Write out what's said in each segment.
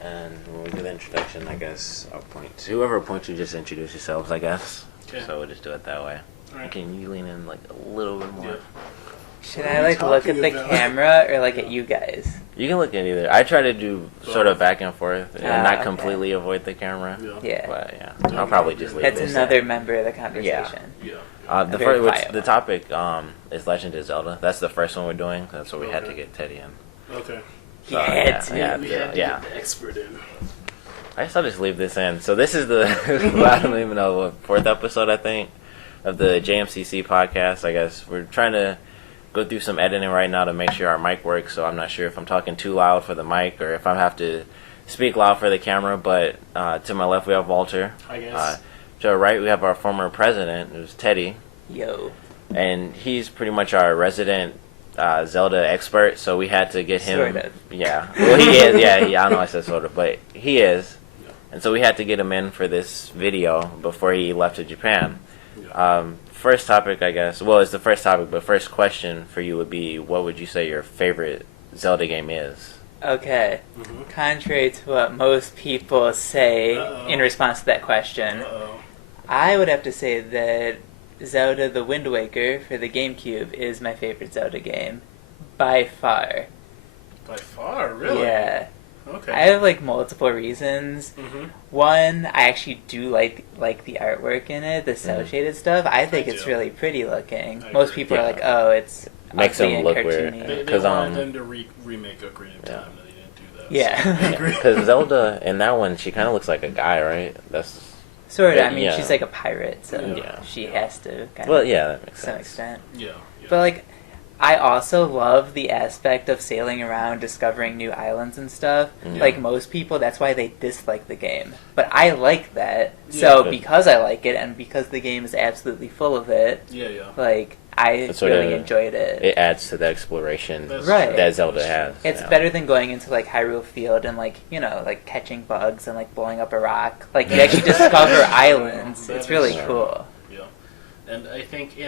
And when we do the introduction, I guess I'll point to whoever points to just introduce yourselves, I guess. Okay. So we'll just do it that way. Right. Can you lean in like a little bit more? Yeah. Should I look at the camera or at you guys? You can look at either. I try to do sort of back and forth and not okay. completely avoid the camera. Yeah. But yeah, I'll probably just leave That's this another in. member of the conversation. The topic is Legend of Zelda. That's the first one we're doing. That's what we had to get Teddy in. Okay. So, We had to get the expert in. I guess I'll just leave this in. So this is the I don't even know, fourth episode I think of the JMCC podcast. I guess we're trying to go through some editing right now to make sure our mic works. So I'm not sure if I'm talking too loud for the mic or if I have to speak loud for the camera. But to my left we have Walter. I guess. To our right we have our former president, who's Teddy. Yo. And he's pretty much our resident Zelda expert, so we had to get him. Sort of. Yeah. Well, he is. Yeah. I know I said sort of, but he is. Yeah. And so we had to get him in for this video before he left to Japan. Yeah. First topic, I guess. Well, it's the first topic, but first question for you would be, what would you say your favorite Zelda game is? Okay. Contrary to what most people say in response to that question, I would have to say that Zelda the Wind Waker for the GameCube is my favorite Zelda game. By far. By far? Really? Yeah. Okay. I have multiple reasons. One, I actually do like the artwork in it, the cel shaded stuff. I think it's really pretty looking. Most people are like, oh, it's makes ugly them and look weird. They wanted them to remake Ocarina of Time, and they didn't do that. Yeah. Because Zelda in that one, she kind of looks like a guy, right? That's sort of. I mean, she's like a pirate, so she has to. That makes sense. To some extent. Yeah. But I also love the aspect of sailing around, discovering new islands and stuff. Like most people, that's why they dislike the game. But I like that. Yeah. So because I like it, and because the game is absolutely full of it, I really enjoyed it. It adds to the exploration right. that Zelda has. It's better than going into Hyrule Field and catching bugs and blowing up a rock. You actually discover islands. It's really cool. Yeah, and I think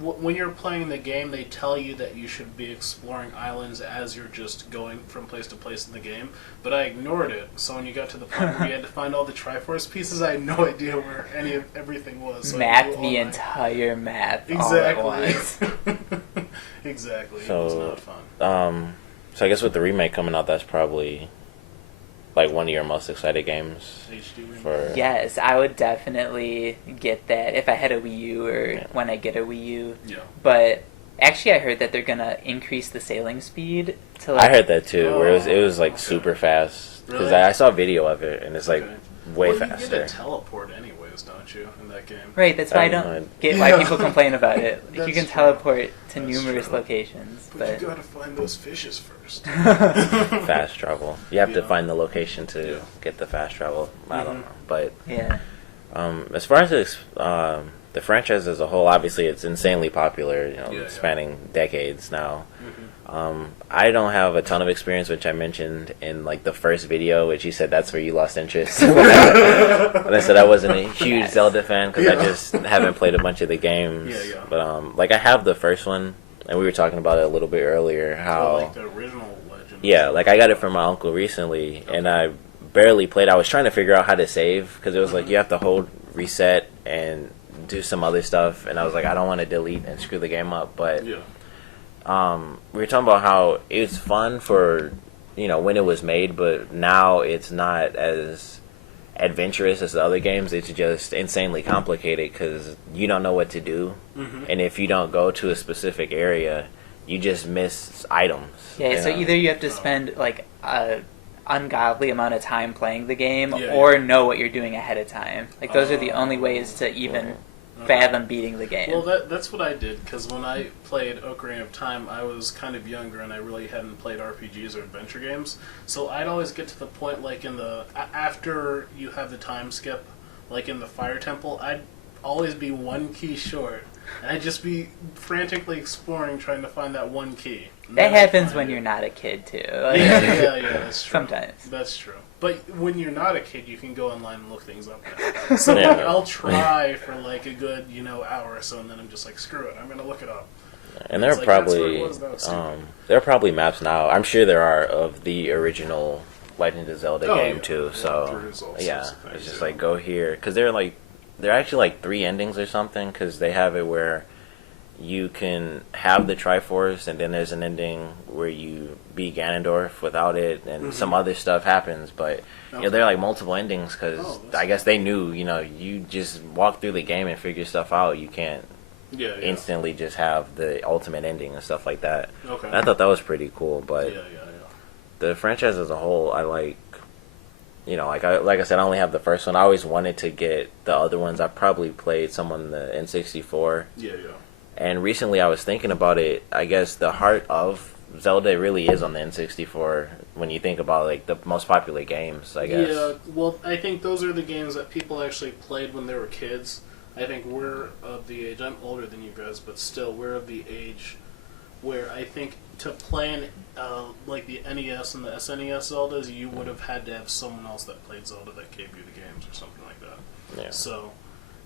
when you're playing the game, they tell you that you should be exploring islands as you're just going from place to place in the game. But I ignored it. So when you got to the point where you had to find all the Triforce pieces, I had no idea where everything was. So Mapped the entire map all at once. Exactly. So, it was not fun. So I guess with the remake coming out, that's probably one of your most excited games. HD Yes, I would definitely get that if I had a Wii U or when I get a Wii U. Yeah. But actually, I heard that they're gonna increase the sailing speed to I heard that too, where it was super fast. Because really? I saw a video of it, and it's way faster. You get a teleport anyways, don't you, in that game? Right, that's why I don't get why people complain about it. You can teleport to numerous locations. But you gotta find those fishes first. Fast travel. You have to find the location to get the fast travel. I don't know. But as far as the franchise as a whole, obviously it's insanely popular, spanning decades now. I don't have a ton of experience, which I mentioned in the first video, which you said that's where you lost interest. when I said I wasn't a huge Zelda fan because I just haven't played a bunch of the games. But I have the first one, and we were talking about it a little bit earlier. How the original Legend. Yeah, I got it from my uncle recently, and I barely played. I was trying to figure out how to save because it was you have to hold reset and do some other stuff, and I was I don't want to delete and screw the game up, but we were talking about how it's fun for when it was made, but now it's not as adventurous as the other games. It's just insanely complicated because you don't know what to do, and if you don't go to a specific area, you just miss items. Yeah, so either you have to spend a ungodly amount of time playing the game, or know what you're doing ahead of time. Those are the only ways to even fathom beating the game. Well, that's what I did, because when I played Ocarina of Time, I was kind of younger and I really hadn't played RPGs or adventure games. So I'd always get to the point, after you have the time skip, in the Fire Temple, I'd always be one key short. And I'd just be frantically exploring, trying to find that one key. That happens when you're not a kid, too. Yeah, that's true. Sometimes. That's true. But when you're not a kid, you can go online and look things up now. So I'll try for a good, hour or so, and then I'm just screw it, I'm going to look it up. And there are probably maps now. I'm sure there are of the original Legend of Zelda game too. So yeah, it's just like go here because they're actually like 3 endings or something because they have it where you can have the Triforce and then there's an ending where you beat Ganondorf without it and some other stuff happens, but you know, there are like multiple endings because I guess they knew, you know, you just walk through the game and figure stuff out. You can't instantly just have the ultimate ending and stuff like that. Okay. And I thought that was pretty cool, but the franchise as a whole, I like. You know, like I said, I only have the first one. I always wanted to get the other ones. I probably played some on the N64. Yeah. And recently, I was thinking about it. I guess the heart of Zelda really is on the N64 when you think about like the most popular games. I guess. Yeah. Well, I think those are the games that people actually played when they were kids. I think we're of the age. I'm older than you guys, but still, we're of the age where I think to play in like the NES and the SNES Zeldas, you would have had to have someone else that played Zelda that gave you the games or something like that. Yeah. So,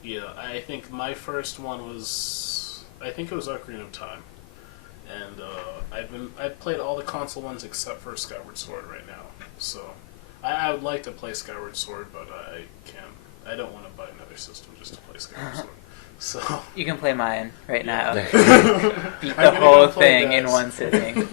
yeah, I think my first one was, I think it was Ocarina of Time, and I've played all the console ones except for Skyward Sword right now. So, I would like to play Skyward Sword, but I can't. I don't want to buy another system just to play Skyward Sword. So you can play mine right now. Beat the whole thing in one sitting.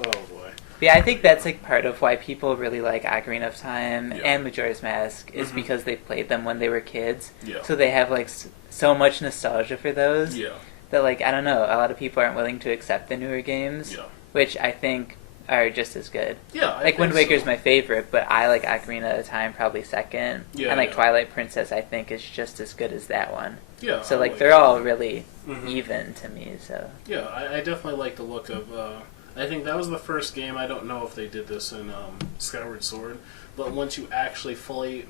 Oh boy. Yeah, I think that's like part of why people really like Ocarina of Time and Majora's Mask is because they played them when they were kids. Yeah. So they have like so much nostalgia for those. Yeah. That like I don't know, a lot of people aren't willing to accept the newer games. Yeah. Which I think are just as good. Yeah, like Wind Waker's my favorite, but I like Ocarina of Time probably second. Yeah, and like Twilight Princess, I think is just as good as that one. Yeah. So like they're all really even to me. So yeah, I definitely like the look of. I think that was the first game. I don't know if they did this in Skyward Sword, but once you actually fully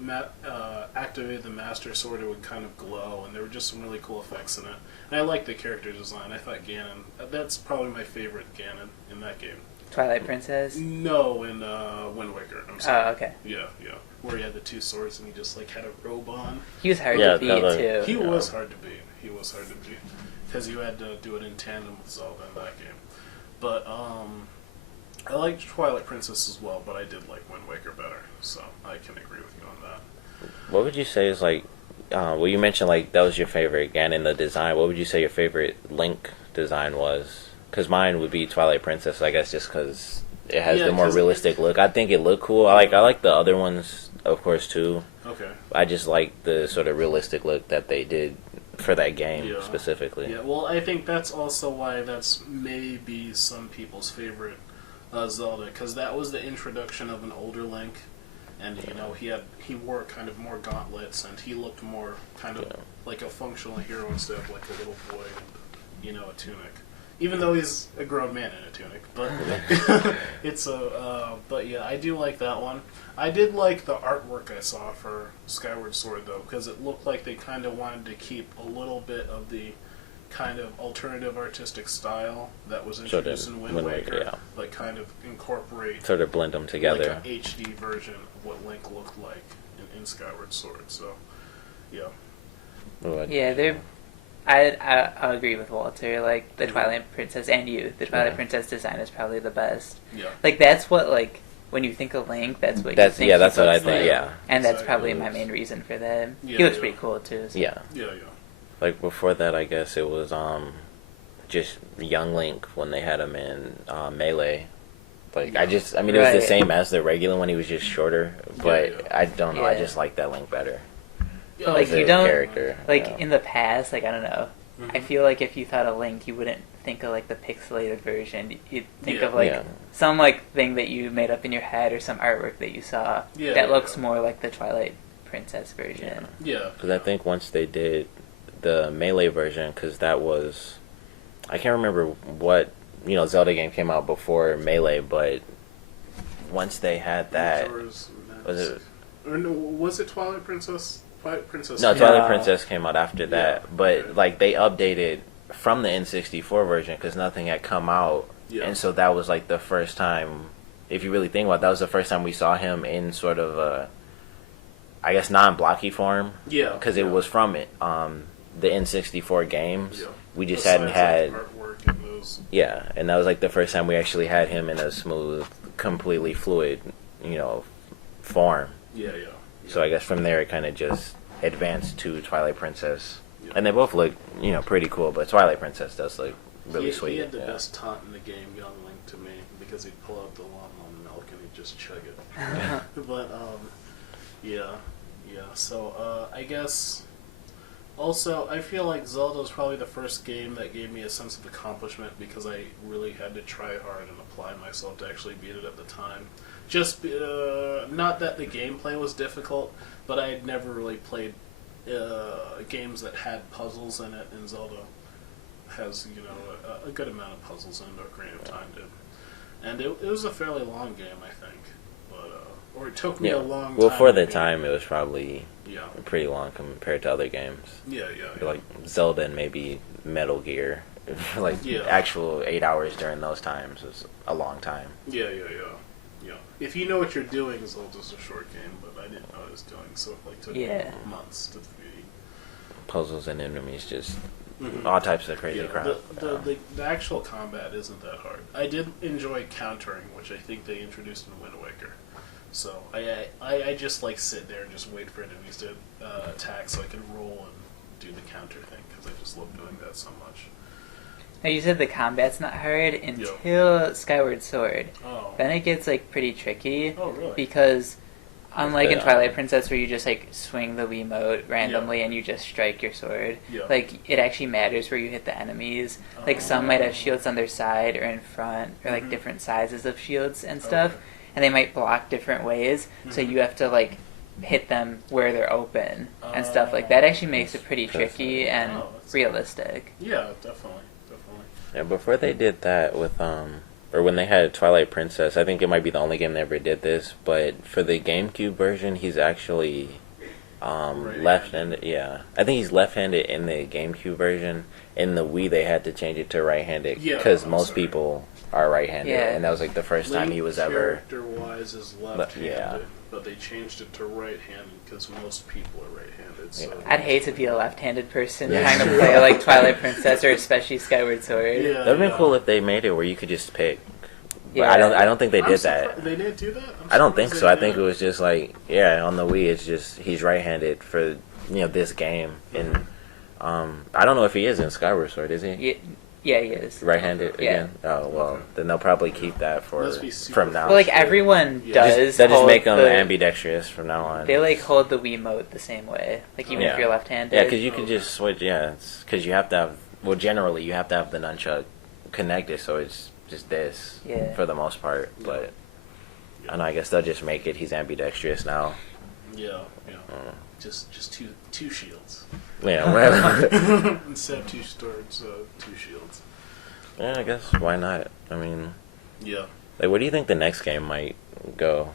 activated the Master Sword, it would kind of glow, and there were just some really cool effects in it. And I like the character design. I thought Ganon. That's probably my favorite Ganon in that game. Twilight Princess? No, in Wind Waker. I'm sorry. Oh, okay. Yeah. Where he had the 2 swords and he just like had a robe on. He was hard to beat too. He was hard to beat. Because you had to do it in tandem with Zelda in that game. But I liked Twilight Princess as well, but I did like Wind Waker better. So I can agree with you on that. What would you say is like? Well, you mentioned like that was your favorite Ganon, the design. What would you say your favorite Link design was? Because mine would be Twilight Princess, I guess, just because it has the more realistic look. I think it looked cool. I like the other ones, of course, too. Okay. I just like the sort of realistic look that they did for that game specifically. Yeah, well, I think that's also why that's maybe some people's favorite Zelda, because that was the introduction of an older Link, and you know he wore kind of more gauntlets, and he looked more kind of like a functional hero instead of like a little boy in a tunic. Even though he's a grown man in a tunic, but but yeah, I do like that one. I did like the artwork I saw for Skyward Sword though, because it looked like they kind of wanted to keep a little bit of the kind of alternative artistic style that was introduced in Wind Waker, but kind of incorporate sort of blend them together, like an HD version of what Link looked like in Skyward Sword. So, yeah, I'll agree with Walter. Like the Twilight Princess and you, the Twilight Princess design is probably the best. Yeah. Like that's what like when you think of Link, that's what you think. Yeah, that's what I think. Yeah. And that's probably my main reason for that. He looks pretty cool too. So. Yeah. Like before that, I guess it was just young Link when they had him in Melee. Like it was the same as the regular one. He was just shorter, but I don't know. I just like that Link better. Like you don't in the past, like I don't know. I feel like if you thought of Link, you wouldn't think of like the pixelated version. You'd think of like some like thing that you made up in your head or some artwork that you saw that looks more like the Twilight Princess version. Yeah. Because I think once they did the Melee version, because that was, I can't remember what Zelda game came out before Melee, but once they had that, was it Twilight Princess? No, Twilight Princess came out after that, but like they updated from the N64 version because nothing had come out, and so that was like the first time. If you really think about it, that was the first time we saw him in sort of a, I guess, non-blocky form. Yeah, because it was from it, the N64 games. Yeah. We just hadn't had. Artwork and those. Yeah, and that was like the first time we actually had him in a smooth completely fluid, form. Yeah. So I guess from there it kind of just advanced to Twilight Princess, and they both look pretty cool. But Twilight Princess does look really sweet. He had the best taunt in the game, Young Link, to me, because he'd pull out the Lon milk and he'd just chug it. But yeah. So I guess. Also, I feel like Zelda was probably the first game that gave me a sense of accomplishment because I really had to try hard and apply myself to actually beat it at the time. Just not that the gameplay was difficult, but I had never really played games that had puzzles in it, and Zelda has a good amount of puzzles in it. Ocarina of Time did, and it was a fairly long game, I think, or it took me a long time. Well, for the time, it was probably. Yeah. Pretty long compared to other games. Yeah. Like Zelda and maybe Metal Gear. Actual 8 hours during those times was a long time. Yeah. If you know what you're doing, Zelda's a short game, but I didn't know what I was doing, so it took months to beat. Puzzles and enemies, just all types of crazy crap. The actual combat isn't that hard. I did enjoy countering, which I think they introduced in Wind Waker. So I just sit there and just wait for enemies to attack so I can roll and do the counter thing because I just love doing that so much. Now you said the combat's not hard until Skyward Sword. Oh. Then it gets pretty tricky. Oh, really? Because unlike in Twilight Princess where you just swing the Wiimote randomly and you just strike your sword, it actually matters where you hit the enemies. Some might have shields on their side or in front or different sizes of shields and stuff. Okay. And they might block different ways, so you have to hit them where they're open and stuff like that. Actually makes it pretty tricky and realistic. Yeah, definitely. Yeah, before they did that with or when they had Twilight Princess, I think it might be the only game that ever did this. But for the GameCube version, he's actually left-handed. Yeah, I think he's left-handed in the GameCube version. In the Wii, they had to change it to right-handed because most people are right-handed, and that was the first time he was ever. Character-wise is left-handed, but they changed it to right-handed because most people are right-handed. So I'd hate to be a left-handed person trying to play Twilight Princess or especially Skyward Sword. Yeah, that'd been cool if they made it where you could just pick. But I don't think they did that. They didn't do that? I don't think so. I think it was just on the Wii, it's just he's right-handed for this game, and I don't know if he is in Skyward Sword. Is he? Yeah, he is. Right-handed again? Oh, well, then they'll probably keep that from now on. Well, everyone does. They'll just make them ambidextrous from now on. They, hold the Wiimote the same way. Even if you're left-handed. Yeah, because you can just switch, because you have to have, generally you have to have the nunchuck connected, so it's just this for the most part. But, I guess they'll just make it, he's ambidextrous now. Yeah. Just two shields. Yeah, whatever. Instead of two swords, two shields. Yeah, I guess why not? I mean, yeah. What do you think the next game might go?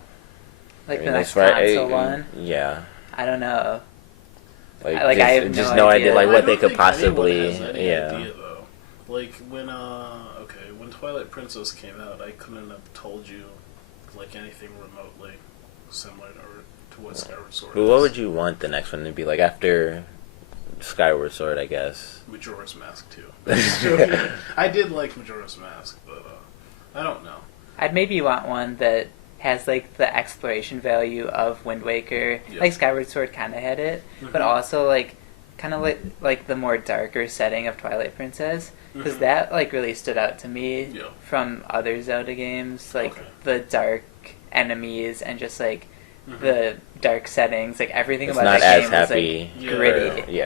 The next console one? Yeah. I don't know. I have no idea. What they could possibly. Idea, though. When Twilight Princess came out, I couldn't have told you anything remotely similar to what Skyward Sword is. But what would you want the next one to be after Skyward Sword, I guess? Majora's Mask 2. I did like Majora's Mask, but I don't know. I'd maybe want one that has the exploration value of Wind Waker. Skyward Sword kind of had it, but also kind of like the more darker setting of Twilight Princess, because that really stood out to me from other Zelda games, the dark enemies and just the dark settings, everything it's about not that as game happy was gritty.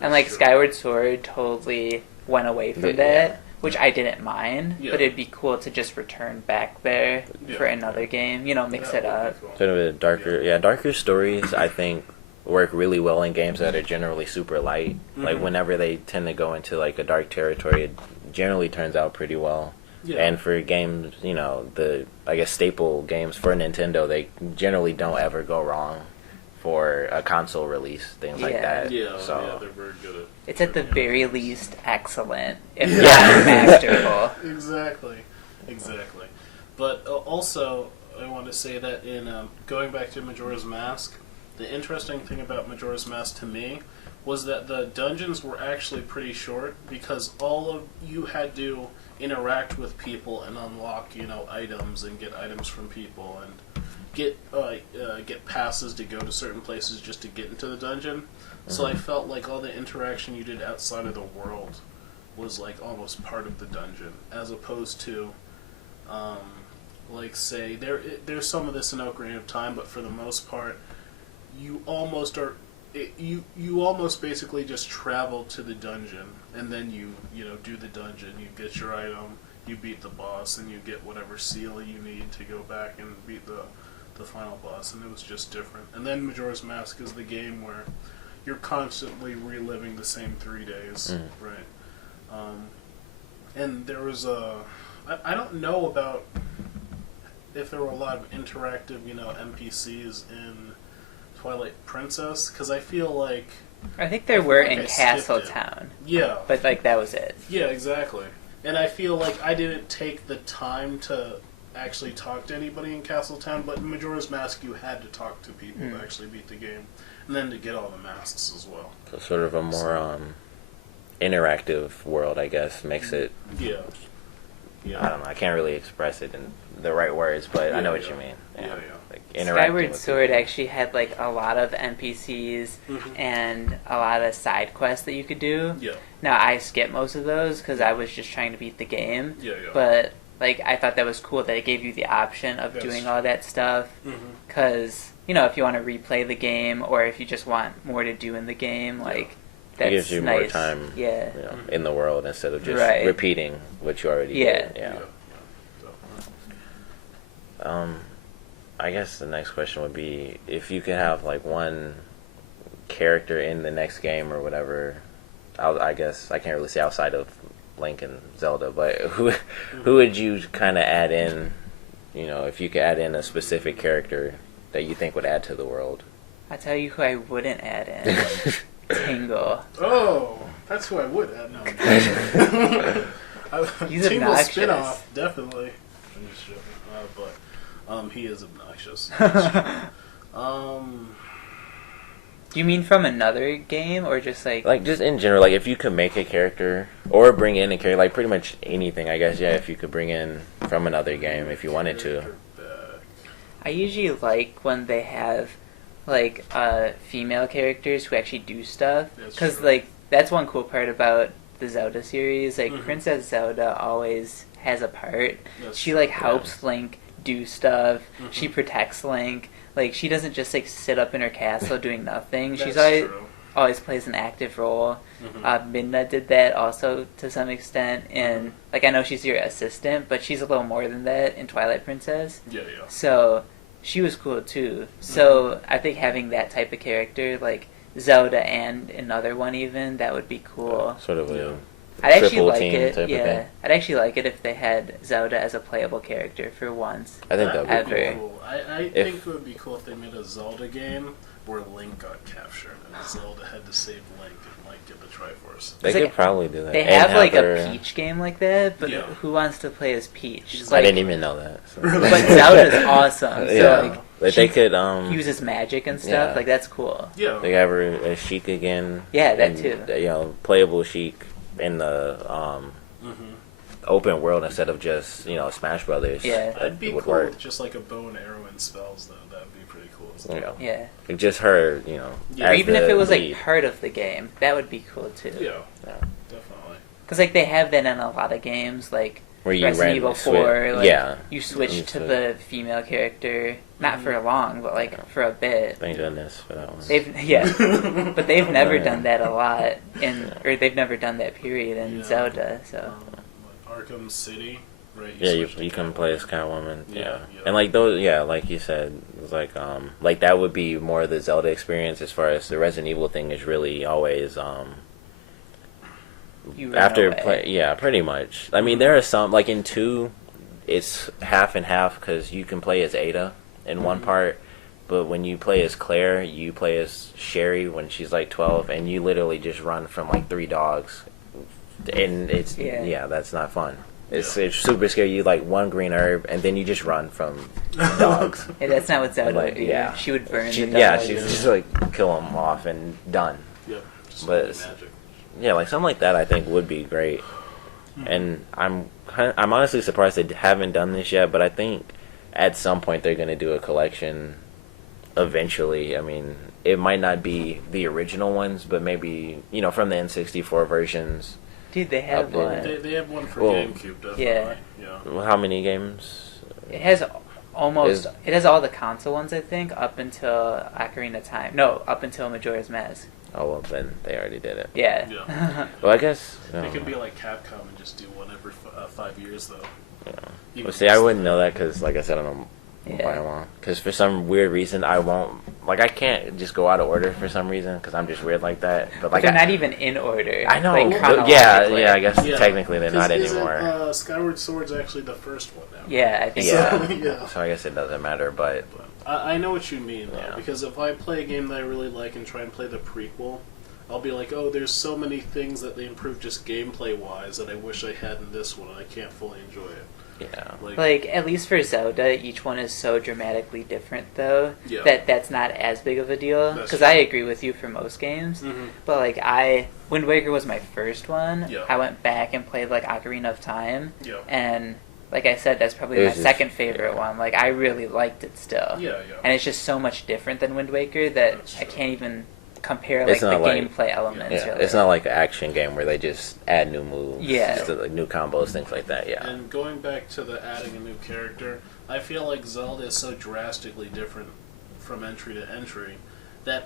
And Skyward Sword totally went away from that, which I didn't mind, but it'd be cool to just return back there for another game, mix it up. Sort of a darker stories, I think, work really well in games that are generally super light. Whenever they tend to go into a dark territory, it generally turns out pretty well. And for games, the staple games for Nintendo, they generally don't ever go wrong for a console release, things like that. So they're very good at. It's at the very least excellent, if not masterful. Exactly. But also, I want to say that in going back to Majora's Mask, the interesting thing about Majora's Mask to me was that the dungeons were actually pretty short because all of you had to interact with people and unlock, items and get items from people and get passes to go to certain places just to get into the dungeon. Mm-hmm. So I felt like all the interaction you did outside of the world was like almost part of the dungeon, as opposed to, like say there's some of this in Ocarina of Time, but for the most part, you almost basically just travel to the dungeon, and then you do the dungeon, you get your item, you beat the boss, and you get whatever seal you need to go back and beat the final boss, and it was just different. And then Majora's Mask is the game where you're constantly reliving the same 3 days, right? And there was I don't know about if there were a lot of interactive, NPCs in Twilight Princess, because I feel like... I think there were in Castle Town. Yeah. But, that was it. Yeah, exactly. And I feel like I didn't take the time to actually talk to anybody in Castle Town, but in Majora's Mask you had to talk to people to actually beat the game, and then to get all the masks as well. So sort of a more interactive world, I guess, makes it... Yeah. I don't know, I can't really express it in the right words, but I know what you mean. Yeah. Like, Skyward Sword actually had like a lot of NPCs and a lot of side quests that you could do. Yeah. Now I skipped most of those because I was just trying to beat the game. Yeah. But I thought that was cool that it gave you the option of doing all that stuff. Because if you want to replay the game, or if you just want more to do in the game, that's it gives you nice. more time, in the world instead of just repeating what you already did. Yeah. I guess the next question would be, if you could have one character in the next game or whatever, I guess I can't really say outside of Link and Zelda, but who would you kind of add in, if you could add in a specific character that you think would add to the world? I'll tell you who I wouldn't add in. Tingle. Oh, that's who I would add. No. He's Tingle obnoxious. spinoff, definitely. I'm just joking. But he is obnoxious. Do you mean from another game, or just just in general, if you could make a character or bring in a character, pretty much anything, I guess. Yeah, if you could bring in from another game, if you wanted to. I usually like when they have female characters who actually do stuff, because that's one cool part about the Zelda series. Princess Zelda always has a part. She helps Link do stuff. She protects Link. She doesn't just sit up in her castle doing nothing. She's always plays an active role. Midna did that also to some extent, and I know she's your assistant, but she's a little more than that in Twilight Princess. Yeah. So she was cool too. So I think having that type of character, like Zelda and another one even, that would be cool. Sort of a I'd actually triple like team it. type of Yeah, thing. I'd actually like it if they had Zelda as a playable character for once. I think that would be ever. cool. I think it would be cool if they made a Zelda game where Link got captured and Zelda had to save Link and Link get the Triforce. They could probably do that. They And have her... a Peach game like that, but who wants to play as Peach? I didn't even know that. So. But Zelda's awesome. So they could uses magic and stuff. That's cool. Yeah. They have her as Sheik again. Yeah, that too. Playable Sheik in the open world instead of just Smash Brothers. Yeah, that'd be cool. Work. With just a bow and arrow and spells, though. That'd be pretty cool. Yeah. Just her, or even if it was lead. part of the game, that would be cool too. Yeah. Definitely. Because they have that in a lot of games, where you Resident Evil 4, you switch you to the female character, not for long, but for a bit. Thank goodness for that one. But they've never done that a lot or they've never done that period in Zelda. So Arkham City, right? You can play as Catwoman. Yeah. And those, like you said, it was that would be more of the Zelda experience. As far as the Resident Evil thing is really always pretty much. I mean, there are some in 2, it's half and half because you can play as Ada in one part, but when you play as Claire, you play as Sherry when she's 12, and you literally just run from 3 dogs, and it's that's not fun. It's super scary. You one green herb, and then you just run from dogs. Hey, that's not what Zelda would do. Yeah. She would burn the dogs. Yeah, she's just kill them off and done. Yeah, but magic. Yeah, something like that I think would be great. and I'm honestly surprised they haven't done this yet. But I think at some point they're gonna do a collection. Eventually, I mean, it might not be the original ones, but maybe from the N64 versions. Dude, they have one. They have one for GameCube, definitely. Yeah. Well, how many games? It has it has all the console ones, I think, up until Ocarina of Time. No, up until Majora's Mask. Oh, well, then they already did it. Yeah. Well, I guess... They could be like Capcom and just do one every 5 years, though. Yeah. Well, see, I wouldn't know that because, like I said, I don't buy them all. Because for some weird reason, I won't... Like, I can't just go out of order for some reason because I'm just weird like that. But like, they're not even in order. I know. Like, I guess technically they're not anymore. Isn't Skyward Sword's actually the first one now? Yeah, I think so. So I guess it doesn't matter, but... I know what you mean, though, because if I play a game that I really like and try and play the prequel, I'll be like, oh, there's so many things that they improved just gameplay-wise that I wish I had in this one, and I can't fully enjoy it. Yeah. Like, at least for Zelda, each one is so dramatically different, though, that's not as big of a deal. Because I agree with you for most games. But, like, Wind Waker was my first one. Yeah. I went back and played, like, Ocarina of Time. Yeah. And, like I said, that's probably my second favorite one. Like, I really liked it still. Yeah. And it's just so much different than Wind Waker that I can't even compare the gameplay elements. Yeah, really. It's not like an action game where they just add new moves, like new combos, things like that. Yeah. And going back to the adding a new character, I feel like Zelda is so drastically different from entry to entry that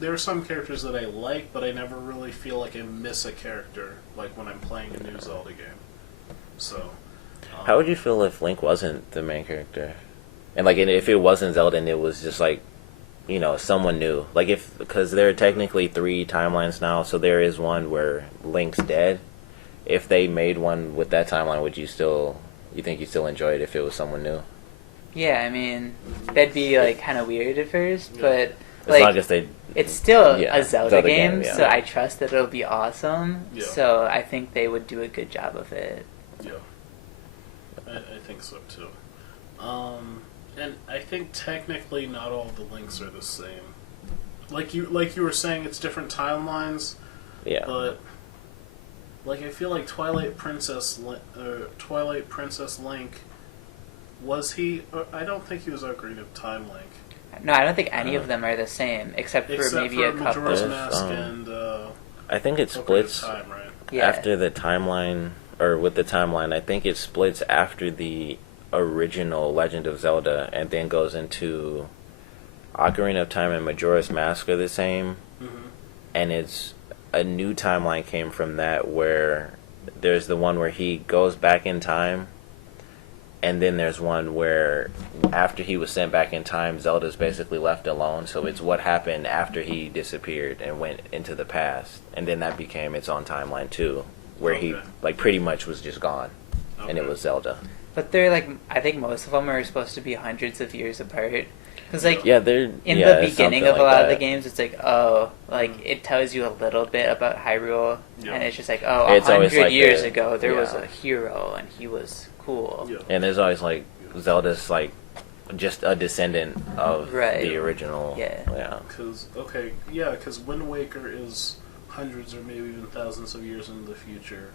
there are some characters that I like, but I never really feel like I miss a character like when I'm playing a new Zelda game. So, how would you feel if Link wasn't the main character, and like if it wasn't Zelda and it was just like someone new, like because there are technically 3 timelines now, so there is one where Link's dead. If they made one with that timeline, would you think you still enjoy it if it was someone new? Yeah, I mean, that'd be like kind of weird at first, but as long as it's still a Zelda game, so I trust that it'll be awesome. Yeah. So I think they would do a good job of it. Yeah, I think so too. And I think technically not all the links are the same. Like you were saying, it's different timelines. Yeah. But like I feel like Twilight Princess Link, was he? I don't think he was Ocarina of Time Link. No, I don't think any of them are the same, except for maybe a couple. Majora's Mask and I think it splits Time, right? after the timeline, or with the timeline. I think it splits after the original Legend of Zelda, and then goes into Ocarina of Time and Majora's Mask are the same, and it's a new timeline came from that where there's the one where he goes back in time, and then there's one where after he was sent back in time, Zelda's basically left alone, so it's what happened after he disappeared and went into the past, and then that became its own timeline too, where he like pretty much was just gone, and it was Zelda. But they're like, I think most of them are supposed to be hundreds of years apart. Because like, they're in the beginning of a lot of the games, it's like, it tells you a little bit about Hyrule, and it's just like, 100 years ago there was a hero and he was cool. Yeah. And there's always like Zelda's like just a descendant of the original. Yeah. Because Wind Waker is hundreds or maybe even thousands of years into the future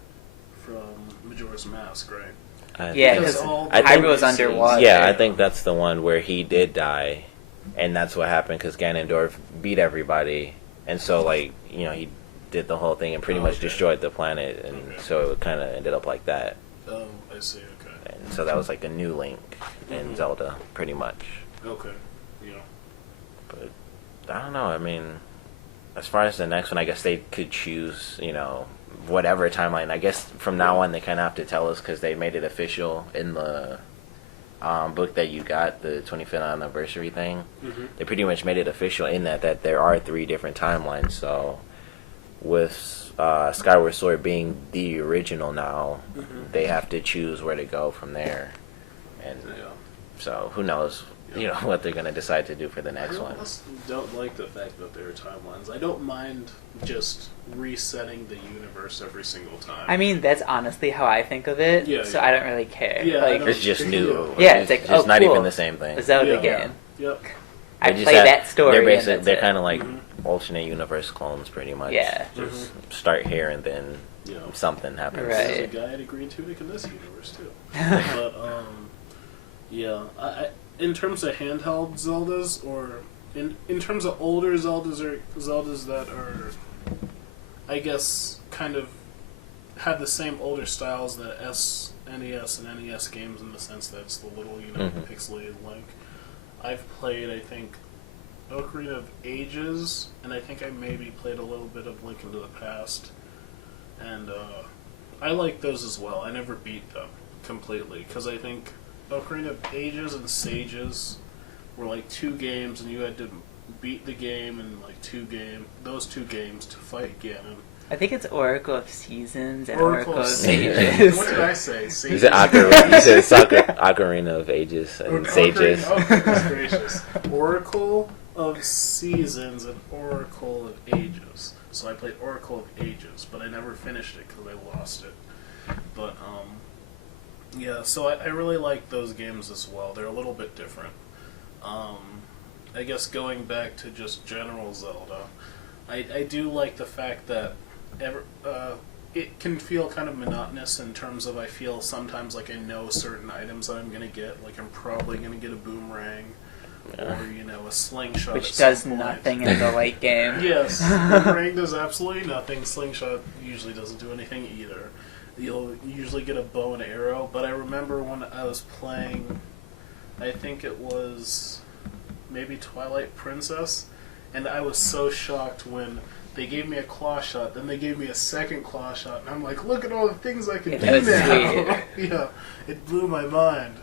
from Majora's Mask, right? Because Hyrule's underwater. Yeah, I think that's the one where he did die, and that's what happened because Ganondorf beat everybody, and so like he did the whole thing and pretty much destroyed the planet, and so it kind of ended up like that. Oh, I see. Okay. And so that was like a new Link in Zelda, pretty much. Okay. Yeah. But I don't know. I mean, as far as the next one, I guess they could choose, whatever timeline. I guess from now on they kind of have to tell us because they made it official in the book that you got, the 25th anniversary thing. They pretty much made it official in that there are 3 different timelines. So with Skyward Sword being the original now, they have to choose where to go from there. And so who knows what they're going to decide to do for the next one. I don't like the fact that there are timelines. I don't mind just resetting the universe every single time. I mean, that's honestly how I think of it, so I don't really care. Yeah, like, it's just new. It's like, just not even the same thing. A Zelda game. Yep. I play that story. They're kind of like alternate universe clones, pretty much. Yeah. Just start here and then something happens. Right. There's a guy at Green Tunic in this universe too. But yeah, I in terms of handheld Zeldas, or in terms of older Zeldas, or Zeldas that are, I guess, kind of have the same older styles that SNES and NES games, in the sense that it's the little, pixelated Link. I've played, I think, Ocarina of Ages, and I think I maybe played a little bit of Link into the Past, and I like those as well. I never beat them completely, because I think Ocarina of Ages and Sages were like 2 games, and you had to beat the game in like those two games to fight Ganon. I think it's Oracle of Seasons and Oracle Oracle of Sages. Sages. What did I say? You said Ocarina of Ages and Sages. Oh, goodness gracious. Oracle of Seasons and Oracle of Ages. So I played Oracle of Ages, but I never finished it because I lost it. But, yeah, so I really like those games as well. They're a little bit different. I guess going back to just general Zelda, I do like the fact that it can feel kind of monotonous in terms of, I feel sometimes like I know certain items that I'm going to get. Like I'm probably going to get a boomerang or, a slingshot. Which does nothing in the late game. Yes, boomerang does absolutely nothing. Slingshot usually doesn't do anything either. You'll usually get a bow and arrow, but I remember when I was playing, I think it was maybe Twilight Princess, and I was so shocked when they gave me a claw shot, then they gave me a second claw shot, and I'm like, look at all the things I can do now. Yeah, it blew my mind.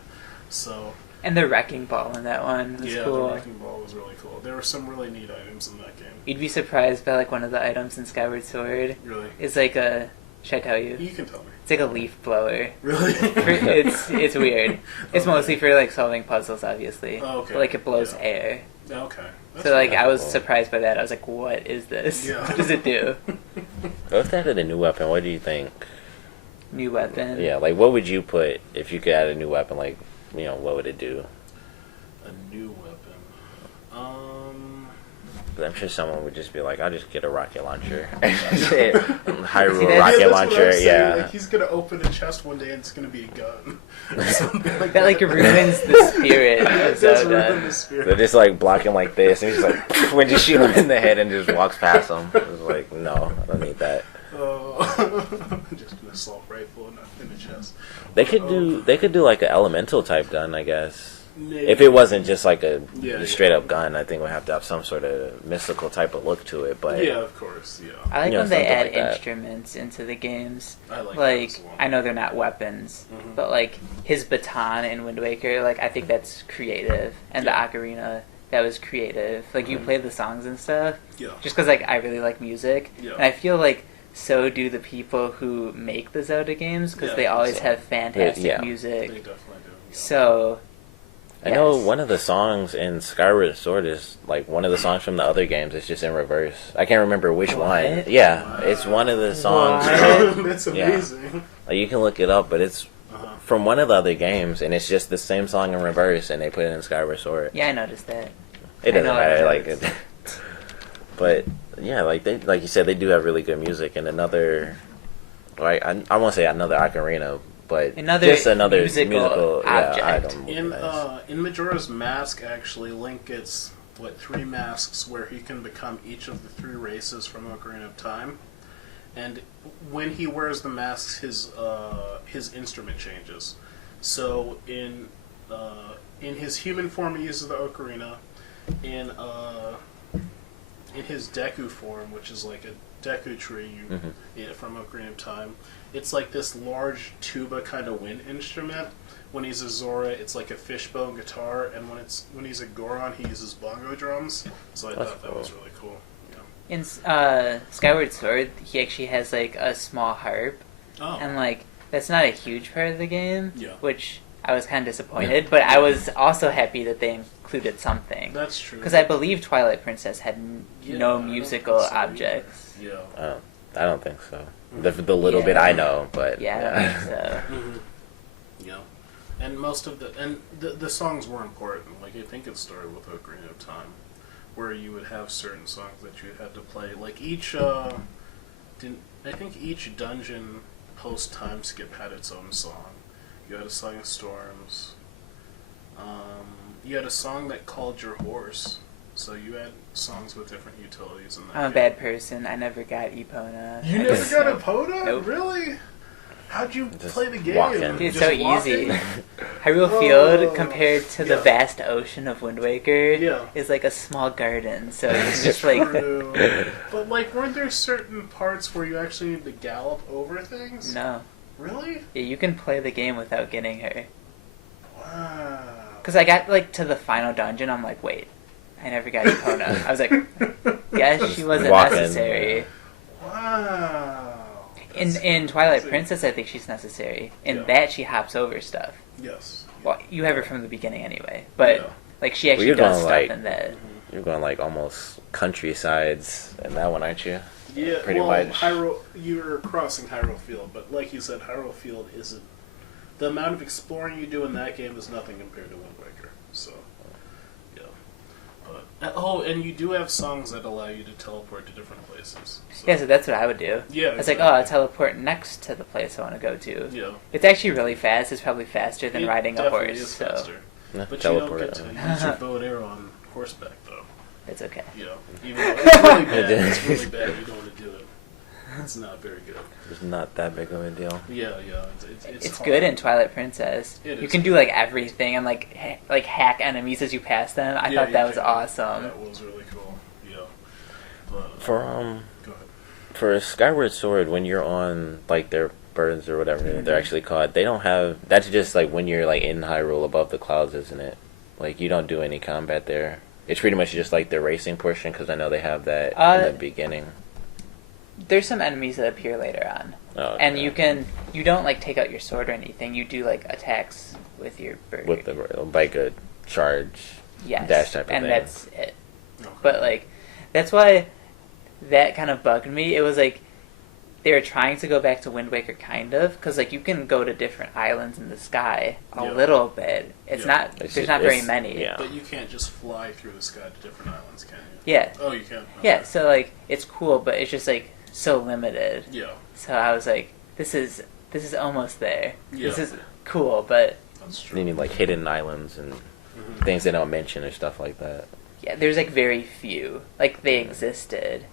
So. And the wrecking ball in that one was cool. The wrecking ball was really cool. There were some really neat items in that game. You'd be surprised by like one of the items in Skyward Sword. Really? It's like a. Should I tell you? You can tell me. It's like a leaf blower. Really? It's weird. It's mostly for like solving puzzles, obviously. Oh, okay. But, like it blows air. Okay. So like I was surprised by that. I was like, "What is this? Yeah. What does it do?" If they added a new weapon, what do you think? New weapon? Yeah, like what would you put if you could add a new weapon? Like, what would it do? A new weapon. I'm sure someone would just be like, "I'll just get a rocket launcher." Hyrule rocket launcher. Yeah. Like he's gonna open a chest one day and it's gonna be a gun. Like that like ruins the spirit of Zelda. The spirit. They're just like blocking like this, and he's like, when you shoot him in the head and just walks past him. It's like, no, I don't need that. Just an assault rifle in the chest. They could do like an elemental type gun, I guess. Maybe. If it wasn't just like a straight up gun, I think we'd have to have some sort of mystical type of look to it. But yeah, of course, yeah. I like when they add like instruments into the games. I like that as well. I know they're not weapons, but like his baton in Wind Waker, like I think that's creative, and the ocarina, that was creative. Like you play the songs and stuff, just because like I really like music, and I feel like so do the people who make the Zelda games, because they always have fantastic music. They definitely do. Yeah. So. I know one of the songs in Skyward Sword is like one of the songs from the other games. It's just in reverse. I can't remember which one. Yeah, it's one of the songs. That's amazing. Like you can look it up, but it's from one of the other games, and it's just the same song in reverse, and they put it in Skyward Sword. Yeah, I noticed that. It doesn't matter, like it. But yeah, like you said, they do have really good music, and another. Like I won't say another ocarina. But just another musical object. Item. In Majora's Mask, actually, Link gets 3 masks where he can become each of the 3 races from Ocarina of Time, and when he wears the masks, his instrument changes. So in his human form, he uses the ocarina. In his Deku form, which is like a Deku tree from Ocarina of Time. It's like this large tuba kind of wind instrument. When he's a Zora, it's like a fishbone guitar, and when he's a Goron, he uses bongo drums. So I thought that was really cool. Yeah. In Skyward Sword, he actually has like a small harp, and like that's not a huge part of the game, which I was kind of disappointed. But I was also happy that they included something. That's true. Because I believe Twilight Princess had no musical objects. Yeah. I don't think so. The little bit I know, but I don't think so. Yeah, and most of the songs were important. Like I think it started with Ocarina of Time, where you would have certain songs that you had to play. Like I think each dungeon post time skip had its own song. You had a Song of Storms. You had a song that called your horse. So you had songs with different utilities in that. I'm a bad person. I never got Epona. You never got Epona? Nope. Really? How'd you play the game? It's so easy. Hyrule Field, compared to the vast ocean of Wind Waker, is like a small garden. So it's just like. But like, weren't there certain parts where you actually need to gallop over things? No. Really? Yeah, you can play the game without getting her. Wow. Because I got like to the final dungeon, I'm like, wait, I never got Epona. I was like, yes, she wasn't necessary. Wow. In Twilight Princess, I think she's necessary. In that, she hops over stuff. Yes. Well, you have her from the beginning anyway, but like she actually does stuff in that. You're going like almost countrysides in that one, aren't you? Yeah, pretty much. You're crossing Hyrule Field, but like you said, Hyrule Field isn't. The amount of exploring you do in that game is nothing compared to Wind Waker. So, yeah. And you do have songs that allow you to teleport to different places. So. Yeah, so that's what I would do. Yeah, it's like, I'll teleport next to the place I want to go to. Yeah. It's actually really fast. It's probably faster than riding a horse. Is faster. Yeah, but you don't get to use your bow and arrow on horseback, though. It's okay. Yeah. Even though it's really bad. It's really bad. You don't want to do it. It's not very good. It's not that big of a deal. Yeah. It's good in Twilight Princess. You can do like everything and like hack enemies as you pass them. I thought that was awesome. That was really cool. Yeah. But, go ahead. For Skyward Sword, when you're on like their birds or whatever they're actually called, they don't have. That's just like when you're like in Hyrule above the clouds, isn't it? Like you don't do any combat there. It's pretty much just like the racing portion because I know they have that in the beginning. There's some enemies that appear later on. Oh, okay. And you don't like take out your sword or anything. You do like attacks with your bird. With the like a charge, dash type of thing. And that's it. Okay. But like, that's why that kind of bugged me. It was like they were trying to go back to Wind Waker, kind of, because like you can go to different islands in the sky a little bit. There's not very many. Yeah. But you can't just fly through the sky to different islands, can you? Yeah. Oh, you can. Okay. Yeah. So like it's cool, but it's just like so limited. Yeah. So I was like, this is almost there. Yeah. This is cool, but that's true. You need like hidden islands and things they don't mention or stuff like that. Yeah, there's like very few. Like they existed,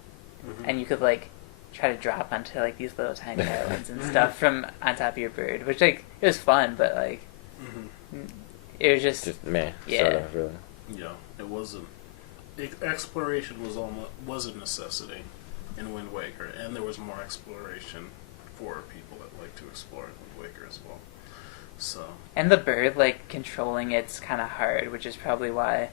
and you could like try to drop onto like these little tiny islands and stuff from on top of your bird, which like it was fun, but like it was just meh. Yeah. Sort of, really. Yeah, it wasn't. Exploration was a necessity in Wind Waker, and there was more exploration for people that like to explore in Wind Waker as well. So. And the bird like controlling it's kind of hard, which is probably why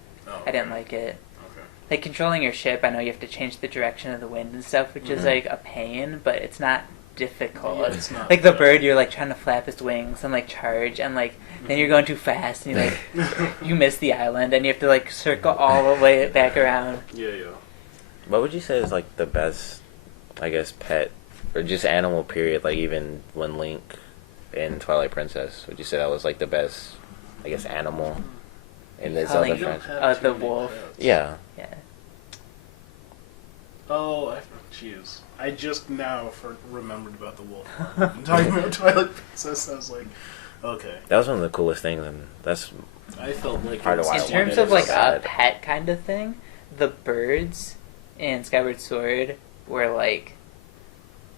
I didn't like it. Okay. Like controlling your ship, I know you have to change the direction of the wind and stuff, which is like a pain, but it's not difficult. Yeah, it's not like the bird, you're like trying to flap its wings and like charge, and like then you're going too fast and you like you miss the island and you have to like circle all the way back around. Yeah. What would you say is like the best, I guess, pet or just animal period? Like even when Link in Twilight Princess, would you say that was like the best, I guess, animal in the Zelda franchise? The wolf. Yeah. Oh, jeez. I just now remembered about the wolf part. I'm talking about Twilight Princess. I was like, okay. That was one of the coolest things, and that's. I felt like part of why in terms of like a pet kind of thing, the birds in Skyward Sword were like,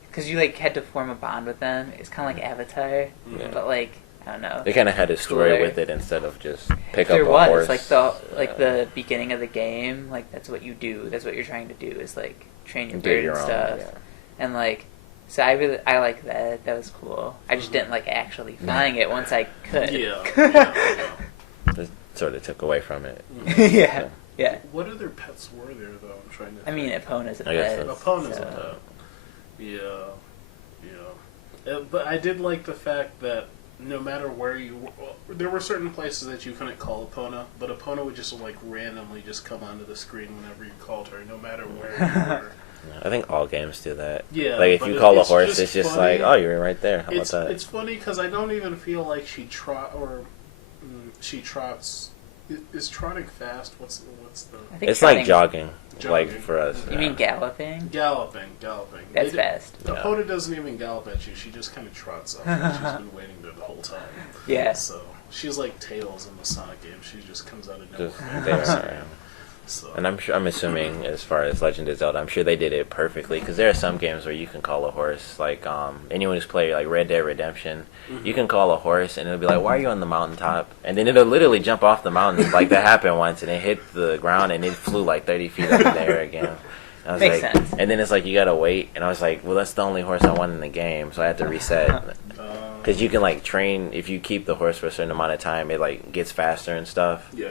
because you like had to form a bond with them. It's kind of like Avatar, but like I don't know. They kind of had a story with it instead of just pick up a There horse. was like the beginning of the game. Like that's what you do. That's what you're trying to do is like train your bird and stuff. And like, so I like that. That was cool. I just didn't like actually flying it once I could. Yeah. It sort of took away from it. Yeah. What other pets were there though? I'm trying to. I mean, Epona's a pet. Epona's a pet. Yeah. But I did like the fact that no matter where you were, there were certain places that you couldn't call Epona, but Epona would just like randomly just come onto the screen whenever you called her, no matter where you were. I think all games do that. Yeah. Like if you call a horse, it's just like, oh, you're right there. How about that? It's funny because I don't even feel like she trots Is trotting fast? What's the? I think it's like jogging, like Jogging. for us. You mean galloping? Galloping. That's fast. Dakota doesn't even gallop at you. She just kind of trots up. She's been waiting there the whole time. Yeah. So she's like Tails in the Sonic game. She just comes out of Just nowhere. there. So. And I'm assuming as far as Legend of Zelda, I'm sure they did it perfectly because there are some games where you can call a horse. Like anyone who's played like Red Dead Redemption, you can call a horse and it'll be like, "Why are you on the mountaintop?" And then it'll literally jump off the mountain. Like that happened once, and it hit the ground and it flew like 30 feet up in the air again. And I was Makes like, sense. And then it's like you gotta wait, and I was like, well, that's the only horse I want in the game, so I had to reset. Because you can like train if you keep the horse for a certain amount of time, it like gets faster and stuff. Yeah.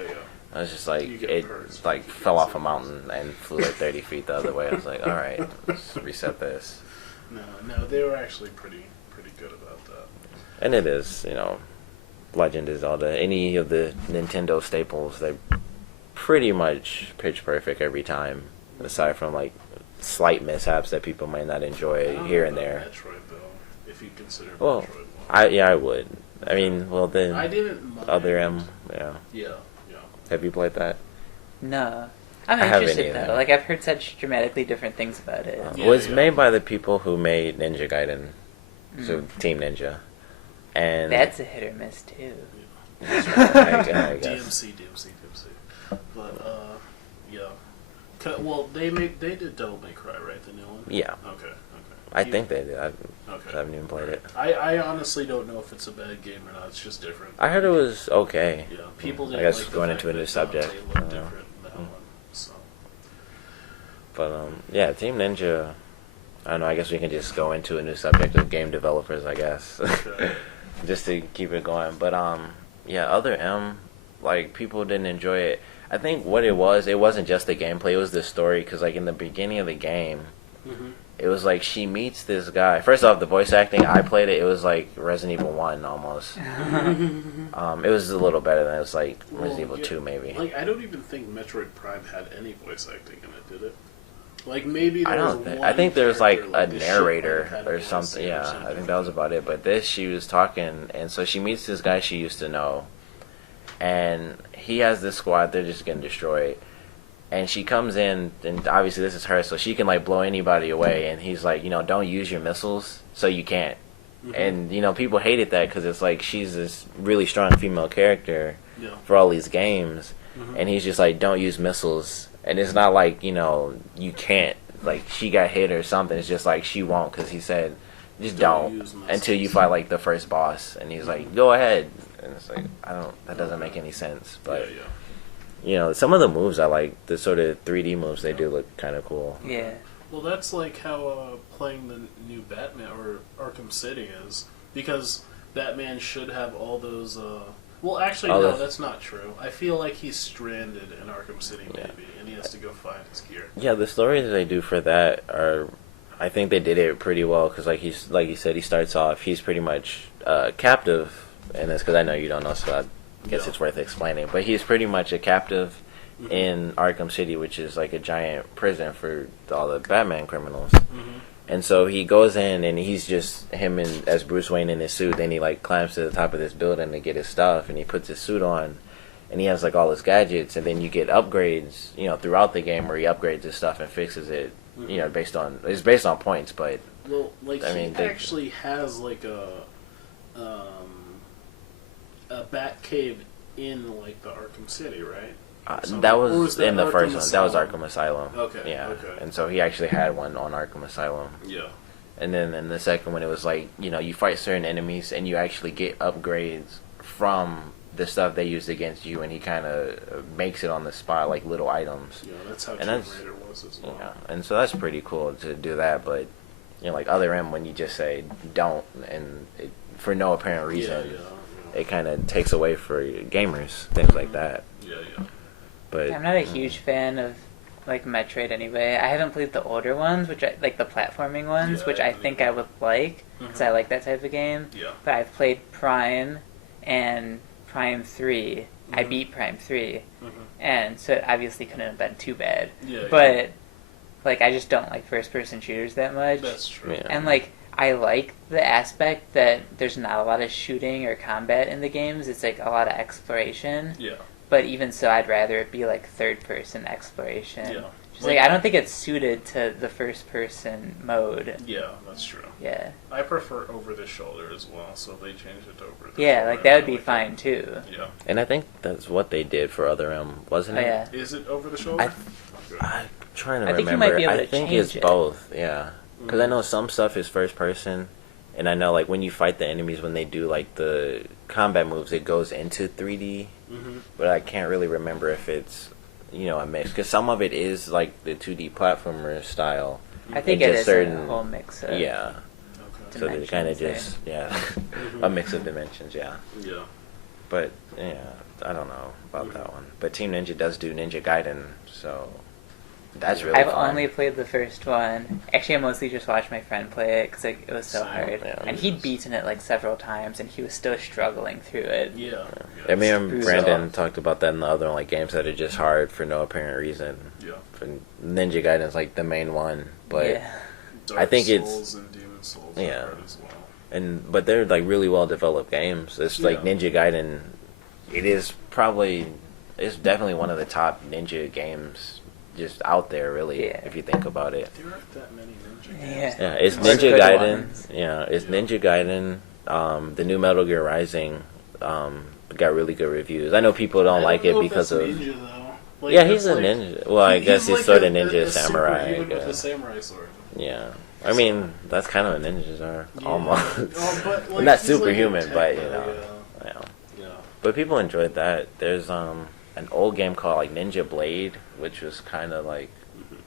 I was just like, it like fell off a mountain and flew like 30 feet the other way. I was like, all right, let's reset this. No, they were actually pretty good about that. And it is, Legend of Zelda. Any of the Nintendo staples, they're pretty much pitch perfect every time, aside from like slight mishaps that people might not enjoy here and there. Metroid, though, if you consider Well, Metroid. I would. I mean, well then, I didn't mind. Other M, yeah. Yeah. Have you played that? No. I'm I haven't interested either. though. Like I've heard such dramatically different things about it. It was made by the people who made Ninja Gaiden, so Team Ninja, and That's a hit or miss too. I guess. DMC. But yeah. Well, they did Devil May Cry, right? The new one. Yeah. Okay. I think they did. I Okay. haven't even played it. I honestly don't know if it's a bad game or not. It's just different. I heard it was okay. Yeah, people I didn't guess like the going fact into a new that subject. Dante I looked don't know. different in that one. So. But yeah, Team Ninja. I don't know. I guess we can just go into a new subject of game developers. I guess, Okay. just to keep it going. But yeah, Other M, like people didn't enjoy it. I think what it wasn't just the gameplay. It was the story. Because like in the beginning of the game. It was like she meets this guy. First off, the voice acting, I played it. It was like Resident Evil 1 almost. It was a little better than it was like Resident Evil 2 maybe. Like I don't even think Metroid Prime had any voice acting in it, did it? Like maybe there I was don't think. one I think there's like character, a the narrator ship, like, had a or voice something. in it or Yeah, something. I think that was about it. But this, she was talking, and so she meets this guy she used to know, and he has this squad. They're just getting destroyed. And she comes in, and obviously this is her, so she can like blow anybody away. And he's like, don't use your missiles, so you can't. And people hated that because it's like she's this really strong female character for all these games, and he's just like, don't use missiles. And it's not like you can't, like she got hit or something. It's just like she won't because he said, just don't until you fight like the first boss. And he's like, go ahead. And it's like that doesn't make any sense, but. Some of the moves I like, the sort of 3D moves they do look kind of cool. Yeah. Well, that's like how playing the new Batman or Arkham City is, because Batman should have all those. Well, actually, no, that's not true. I feel like he's stranded in Arkham City, maybe, and he has to go find his gear. Yeah, the stories they do for that are, I think they did it pretty well because, like you said, he starts off, he's pretty much captive in this. Because I know you don't know, so I guess it's worth explaining. But he's pretty much a captive in Arkham City, which is like a giant prison for all the Batman criminals. And so he goes in, and he's just him as Bruce Wayne in his suit. Then he like climbs to the top of this building to get his stuff, and he puts his suit on, and he has like all his gadgets. And then you get upgrades, throughout the game where he upgrades his stuff and fixes it. Based on points, but he actually has like a Bat Cave in like the Arkham City, right? That was in the first one. That was Asylum? Arkham Asylum. Okay. Yeah. Okay. And so he actually had one on Arkham Asylum. Yeah. And then in the second one, it was like you fight certain enemies and you actually get upgrades from the stuff they used against you, and he kind of makes it on the spot, like little items. Yeah, that's how Tomb Raider was as well. Yeah, and so that's pretty cool to do that. But like Other M, when you just say don't and for no apparent reason. It kind of takes away for gamers, things like that. Yeah. But I'm not a huge fan of like Metroid anyway. I haven't played the older ones, which I like the platforming ones, which I think I would like because I like that type of game. Yeah. But I've played Prime and Prime 3. I beat Prime 3, and so it obviously couldn't have been too bad. Yeah. But like I just don't like first-person shooters that much. That's true. Yeah. And like I like the aspect that there's not a lot of shooting or combat in the games. It's like a lot of exploration. Yeah. But even so, I'd rather it be like third-person exploration. Yeah. Just like I don't think it's suited to the first-person mode. Yeah, that's true. Yeah. I prefer over-the-shoulder as well, so if they changed it to over-the-shoulder. Yeah, like that would be fine too. Yeah. And I think that's what they did for Other M, wasn't it? Yeah. Is it over-the-shoulder? I'm trying to I think remember. you might be able to I think change it's it. both, yeah. Because I know some stuff is first person, and I know like when you fight the enemies, when they do like the combat moves, it goes into 3D. But I can't really remember if it's a mix, because some of it is like the 2D platformer style. I think it is a whole mix of so they kind of just a mix of dimensions, but I don't know about that one. But Team Ninja does do Ninja Gaiden, so that's really I've fun. only played the first one. Actually, I mostly just watched my friend play it because it was so hard. And he'd beaten it like several times, and he was still struggling through it. I mean, Brandon talked about that in the other one, like games that are just hard for no apparent reason. For Ninja Gaiden's like the main one, but I think Souls and Demon Souls are hard as well. But they're like really well developed games. It's like Ninja Gaiden. It's definitely one of the top ninja games just out there, really, if you think about it. There aren't that many ninja games. Yeah, it's Ninja Gaiden. It's Ninja Gaiden. The new Metal Gear Rising got really good reviews. I know people don't like it because of. Ninja, though. Like, He's a ninja. Well, I guess he's like sort of ninja samurai. Even with a samurai sword. Yeah. I mean, that's kind of what ninjas are, almost. But, like, not superhuman, but, Yeah. But people enjoyed that. There's an old game called, like, Ninja Blade, which was kind of, like,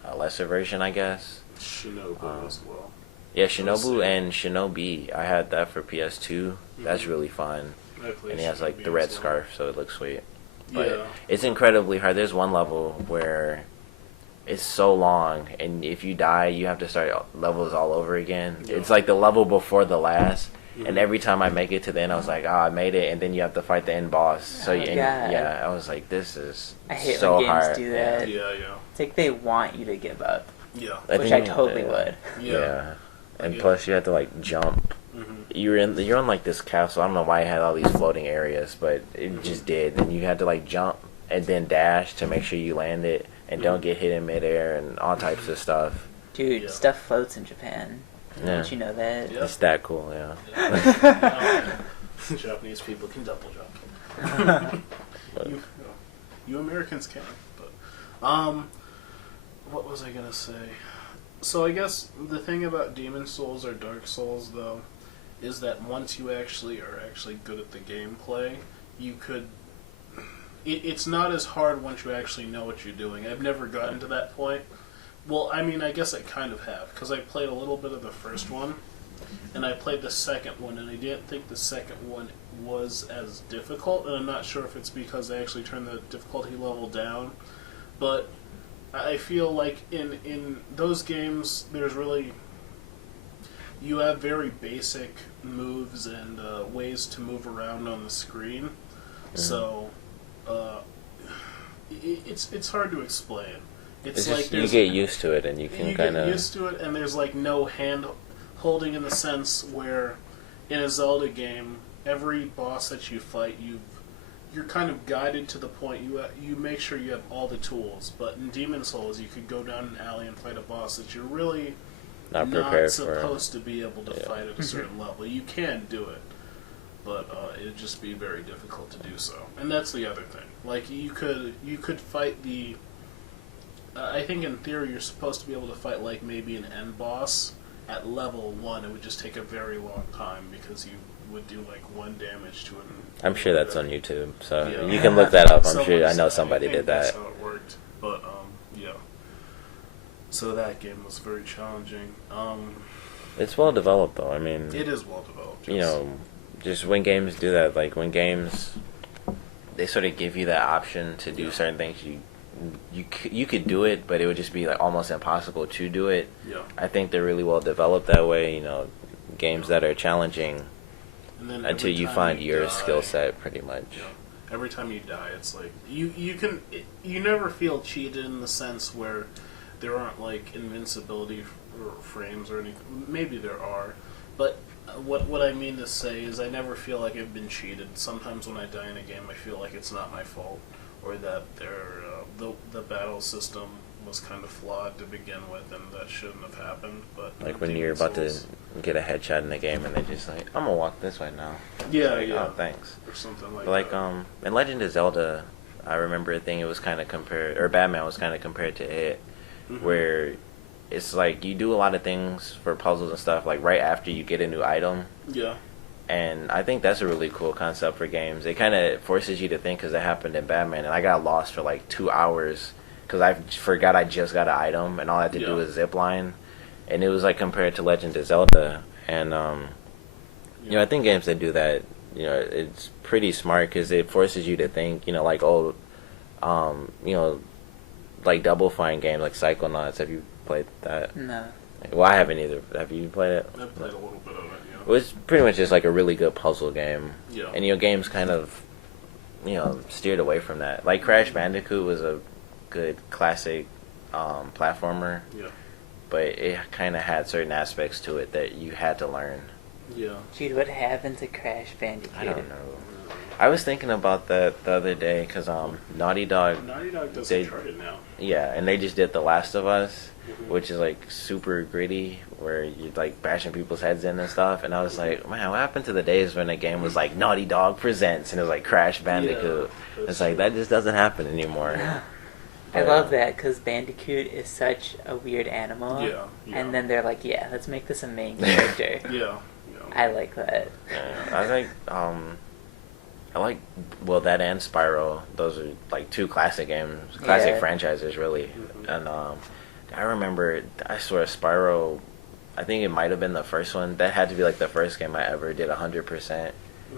a lesser version, I guess. Shinobu as well. Yeah, Shinobu and Shinobi. I had that for PS2. That's really fun. And he has, like, the red scarf, so it looks sweet. But it's incredibly hard. There's one level where it's so long, and if you die, you have to start levels all over again. It's like the level before the last, and every time I make it to the end, I was like, I made it, and then you have to fight the end boss. So I was like, this is I hate so when games hard. do that. Yeah. It's like they want you to give up. Yeah. Which I totally would. Yeah. And plus, you have to like jump. You're on like this castle. I don't know why it had all these floating areas, but it just did. And you had to like jump and then dash to make sure you land it and don't get hit in midair and all types of stuff. Dude, stuff floats in Japan. Yeah. Did you know that? It's that cool, yeah. Japanese people can double jump. You Americans can't. But what was I gonna say? So I guess the thing about Demon Souls or Dark Souls, though, is that once you actually are good at the gameplay, you could. It's not as hard once you actually know what you're doing. I've never gotten to that point. Well, I mean, I guess I kind of have, because I played a little bit of the first one, and I played the second one, and I didn't think the second one was as difficult, and I'm not sure if it's because they actually turned the difficulty level down, but I feel like in those games, there's really... You have very basic moves and ways to move around on the screen, so it's hard to explain. It's like you get used to it, and you can kind of get used to it, and there's like no hand holding in the sense where in a Zelda game, every boss that you fight, you're kind of guided to the point you make sure you have all the tools. But in Demon Souls, you could go down an alley and fight a boss that you're really not prepared supposed to be able to fight at a certain level. You can do it, but it'd just be very difficult to do so. And that's the other thing. Like you could fight the. I think in theory you're supposed to be able to fight like maybe an end boss at level 1. It would just take a very long time because you would do like 1 damage to it. I'm sure that's on YouTube, so you can look that up. I'm sure I know somebody did that. That's how it worked, but yeah. So that game was very challenging. It's well developed, though. I mean, it is well developed. You know, just when games do that, like when games, they sort of give you that option to do certain things. You could do it, but it would just be like almost impossible to do it. Yeah. I think they're really well developed that way. You know, games that are challenging until you find your skill set, pretty much. Yeah. Every time you die, it's like you never feel cheated in the sense where there aren't like invincibility or frames or anything. Maybe there are, but what I mean to say is I never feel like I've been cheated. Sometimes when I die in a game, I feel like it's not my fault. or that the battle system was kind of flawed to begin with, and that shouldn't have happened. But like when you're about to get a headshot in the game, and they just like, I'm gonna walk this way now. Yeah, like, yeah. Oh, thanks. Or something like like that. in Legend of Zelda, I remember a thing. It was kind of compared, or Batman was kind of compared to it, where it's like you do a lot of things for puzzles and stuff like right after you get a new item. Yeah. And I think that's a really cool concept for games. It kind of forces you to think, because it happened in Batman, and I got lost for like 2 hours because I forgot I just got an item, and all I had to do was zip line. And it was like compared to Legend of Zelda, and you know, I think games that do that, you know, it's pretty smart because it forces you to think. You know, like old, you know, like Double Fine games like Psychonauts. Have you played that? No. Well, I haven't either. Have you played it? I've played a little bit of it. Yeah. Well, it's pretty much just like a really good puzzle game. Yeah. And you know, games kind of, you know, steered away from that. Like Crash Bandicoot was a good classic platformer. Yeah. But it kind of had certain aspects to it that you had to learn. Yeah. Dude, what happened to Crash Bandicoot? I don't know. I was thinking about that the other day because Naughty Dog does Uncharted now. Yeah, and they just did The Last of Us, which is like super gritty, where you're like bashing people's heads in and stuff. And I was like, man, what happened to the days when a game was like Naughty Dog Presents and it was like Crash Bandicoot? Yeah, it's like that just doesn't happen anymore. I love that because Bandicoot is such a weird animal. Yeah, yeah. And then they're like, yeah, let's make this a main character. Yeah. I like that. Yeah, I like well, that and Spyro. Those are like two classic games, classic franchises, really. And I remember, I swear, Spyro. I think it might have been the first one. That had to be like the first game I ever did 100%.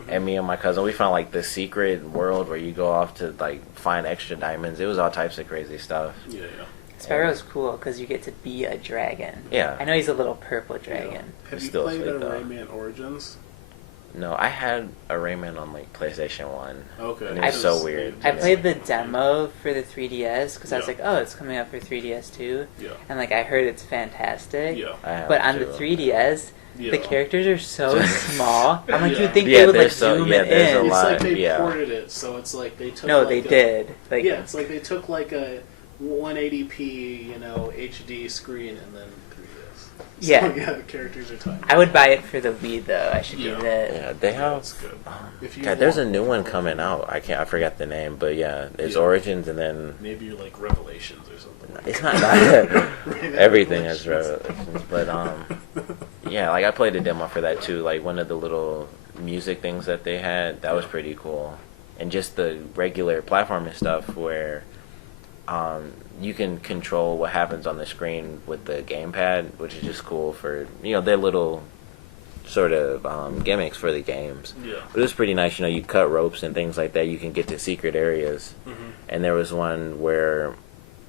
And me and my cousin, we found like the secret world where you go off to like find extra diamonds. It was all types of crazy stuff. Yeah, yeah. Spyro's cool because you get to be a dragon. Yeah. I know he's a little purple dragon. Yeah. Have you Still played sweet, though. Rayman Origins? No, I had a Rayman on like PlayStation 1. Okay. And it was so weird. I played the demo for the 3DS because I was Yeah. like, oh, it's coming out for 3DS too. Yeah. And like I heard it's fantastic. Yeah. But on the 3DS, Yeah. the characters are so small. I'm like, Yeah. you'd think Yeah, they would like there's so- zoom yeah, it there's a in. It's lot. like they Yeah. ported it, so it's like they took. No, like they a- did. Like, Yeah, it's like they took like a 180p, HD screen and then 3DS. So, Yeah. yeah, the characters are tiny. I would buy it for the Wii though. I should Yeah. give it. Yeah, they have. That's good. If you God, there's a want- new one coming out. I forgot the name, but yeah, it's Yeah. Origins, and then Maybe you're like Revelations or something. Like it's that. not that. Rayman Everything has Revelations. Revelations, but yeah, like I played a demo for that too. Like one of the little music things that they had, that was pretty cool, and just the regular platforming stuff where you can control what happens on the screen with the gamepad, which is just cool for their little sort of gimmicks for the games. Yeah. But it was pretty nice. You cut ropes and things like that. You can get to secret areas. Mm-hmm. And there was one where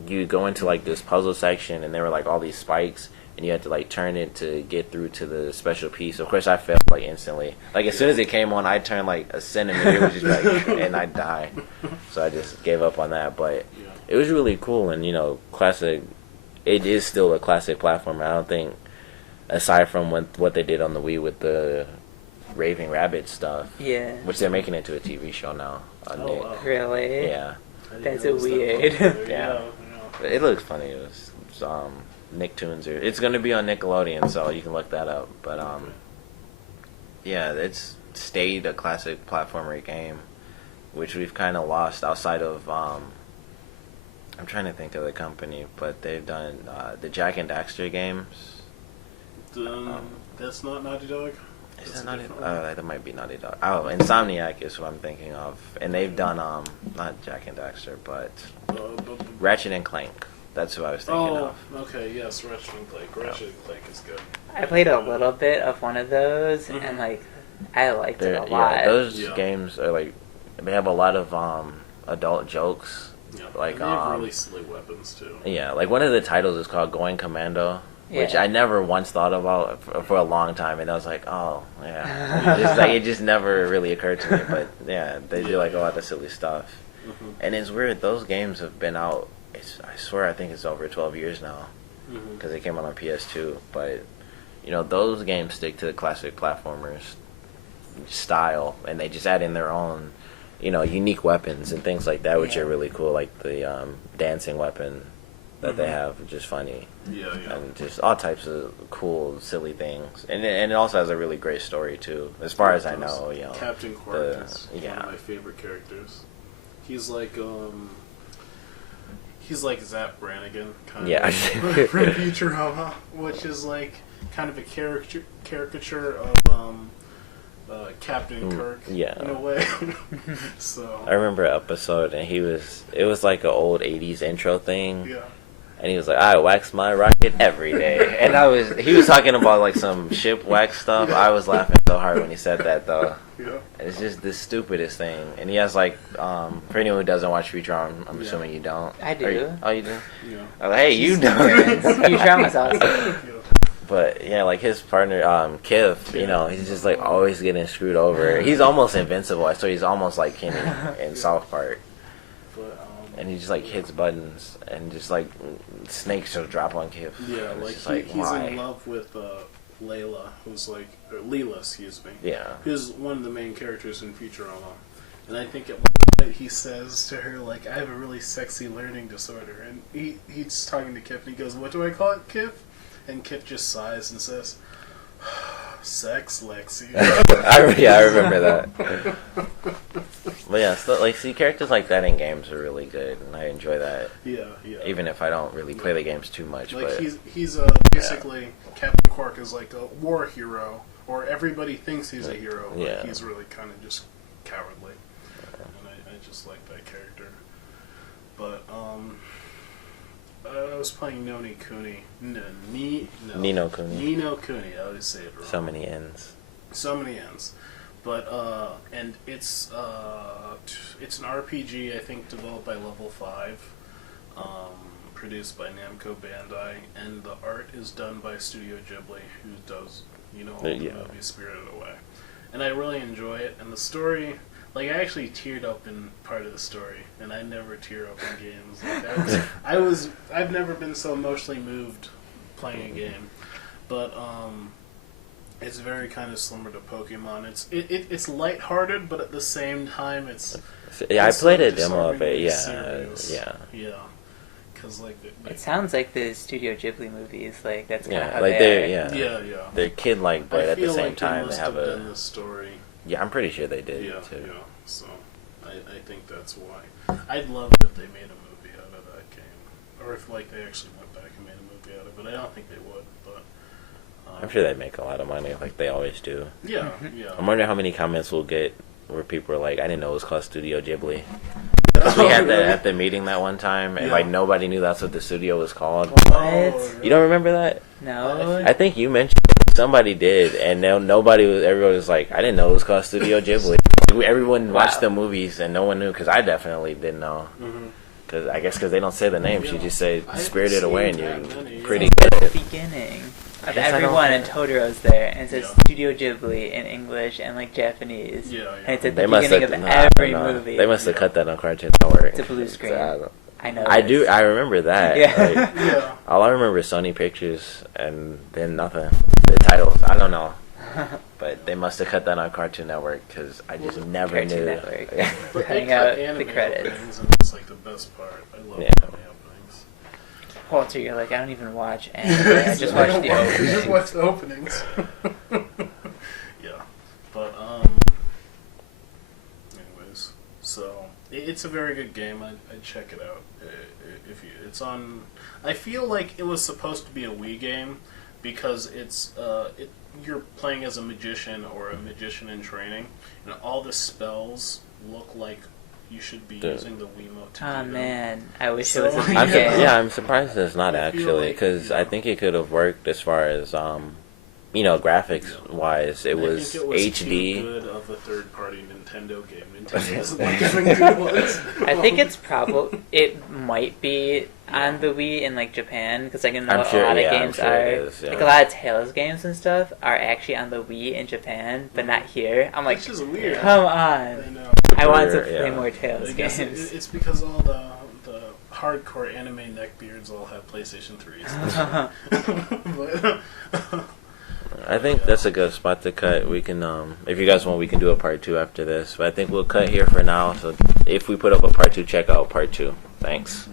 you go into like this puzzle section, and there were like all these spikes, and you had to like turn it to get through to the special piece. Of course, I failed like instantly. Like as soon as it came on, I'd turn like a centimeter, it was just like, and I'd die. So I just gave up on that. But it was really cool, and classic. It is still a classic platformer. I don't think, aside from what they did on the Wii with the Raving Rabbit stuff, which they're making into a TV show now on Nick. Wow. Really? Yeah. That's a weird. Yeah. It looks funny. It was Nicktoons. It's going to be on Nickelodeon, so you can look that up. But yeah, it's stayed a classic platformer game, which we've kind of lost outside of. I'm trying to think of the company, but they've done the Jack and Daxter games. That's not Naughty Dog. Is that Naughty? That might be Naughty Dog. Oh, Insomniac is what I'm thinking of, and they've done not Jack and Daxter, but Ratchet and Clank. That's who I was thinking of. Okay, yes, Ratchet and Clank. Ratchet and Clank is good. I played a little bit of one of those, and like, I liked it a lot. Yeah, those games are like, they have a lot of adult jokes. Yeah, like and they have really silly weapons too. Yeah, like one of the titles is called Going Commando, which I never once thought about for a long time, and I was like, oh yeah, it just never really occurred to me. But yeah, they do like a lot of silly stuff, and it's weird. Those games have been out. I swear, I think it's over 12 years now, because they came out on PS2. But those games stick to the classic platformers style, and they just add in their own unique weapons and things like that, which are really cool, like the dancing weapon that they have, which is funny. Yeah. And just all types of cool, silly things. And it also has a really great story, too, as far as I know. Captain Quark is one of my favorite characters. He's like Zap Brannigan, kind of from Futurama, which is like kind of a caricature of Captain Kirk in a way. So I remember an episode, and it was like an old 80s intro thing. Yeah. And he was like, I wax my rocket every day. And he was talking about like some ship wax stuff. I was laughing so hard when he said that, though. Yeah. It's just the stupidest thing. And he has like, for anyone who doesn't watch Futurama, I'm assuming you don't. I do. You do? Yeah. Oh, hey, you know. Futurama's awesome. But yeah, like his partner, Kif, he's just like always getting screwed over. He's almost invincible, so he's almost like Kenny in South Park. And he just like hits buttons, and just like snakes will drop on Kif. Yeah, he's in love with Leela, Leela, excuse me. Yeah. Who's one of the main characters in Futurama. And I think at one point he says to her, like, I have a really sexy learning disorder. And he's talking to Kif, and he goes, what do I call it, Kif? And Kif just sighs and says, sex, Lexi. I remember that. But yeah, so, characters like that in games are really good, and I enjoy that. Yeah. Even if I don't really play the games too much. But he's basically Captain Quark is like a war hero, or everybody thinks he's a hero, but he's really kind of just cowardly. And I just like that character. But I was playing Nino Kuni. Ni no Kuni. Ni no Kuni. I always say it wrong. So many ends. But and it's an RPG, I think, developed by Level 5, produced by Namco Bandai, and the art is done by Studio Ghibli, who does all the movies Spirited Away. And I really enjoy it, and the story, I actually teared up in part of the story, and I never tear up in games. I've never been so emotionally moved playing a game, but it's very kind of similar to Pokemon. It's lighthearted, but at the same time, I played a demo of it. Yeah. Because it sounds like the Studio Ghibli movies. That's kind of how they're kid-like, but at the same time they have done the story. Yeah, I'm pretty sure they did too. Yeah. So I think that's why. I'd love it if they made a movie out of that game, or if they actually went back and made a movie out of it. But I don't think they would. But I'm sure they make a lot of money, like they always do. Yeah. I wonder how many comments we'll get where people are like, "I didn't know it was called Studio Ghibli." Because we had that at the meeting that one time, and nobody knew that's what the studio was called. What? You don't remember that? No. I think you mentioned it. Somebody did, and everybody was like, I didn't know it was called Studio Ghibli. Everyone watched the movies, and no one knew, because I definitely didn't know. Because they don't say the name. She just said Spirited Away, and you're pretty good at it. Beginning of everyone, and Totoro's there, and it says Studio Ghibli in English and Japanese. And it's at the beginning of every movie. They must have cut that on Cartoon Network. It's a blue screen. I know. I remember that. Yeah. All I remember is Sony Pictures, and then nothing. The titles, I don't know. But they must have cut that on Cartoon Network, because I just never Cartoon knew. Network. But cutting out the credits. Openings, and it's the best part. I love anime openings. Walter, you're like, I don't even watch anime. I just watch the openings. You just watch the openings. Yeah. But, anyways, so, it's a very good game. I'd check it out. It's on... I feel like it was supposed to be a Wii game, because you're playing as a magician or a magician in training, and all the spells look like you should be using the Wiimote to do them. Man, I wish it was a Wii game. I'm surprised it's not actually, because I think it could have worked as far as graphics wise. It was HD. Too good of a third-party Nintendo game. Nintendo doesn't like having good ones. I think it might be on the Wii in Japan, because I know a lot of games are a lot of Tales games and stuff are actually on the Wii in Japan, but not here. I'm like, which is weird. Come on! I know. I want to play more Tales games. It's because all the hardcore anime neckbeards all have PlayStation 3s. I think that's a good spot to cut. We can, if you guys want, we can do a part 2 after this. But I think we'll cut here for now. So if we put up a part 2, check out part 2. Thanks.